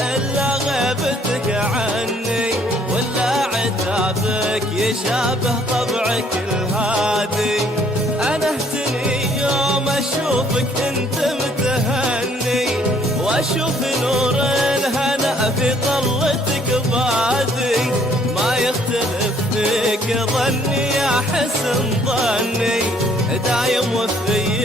إلا غيبتك عني، ولا عتابك يشابه طبعك الهادي. أنا اهتني يوم أشوفك أنت متهني، وأشوف نور الهنا في طلتك بادي. ما يختلف فيك ظني يا حسن ظني، دايم وفي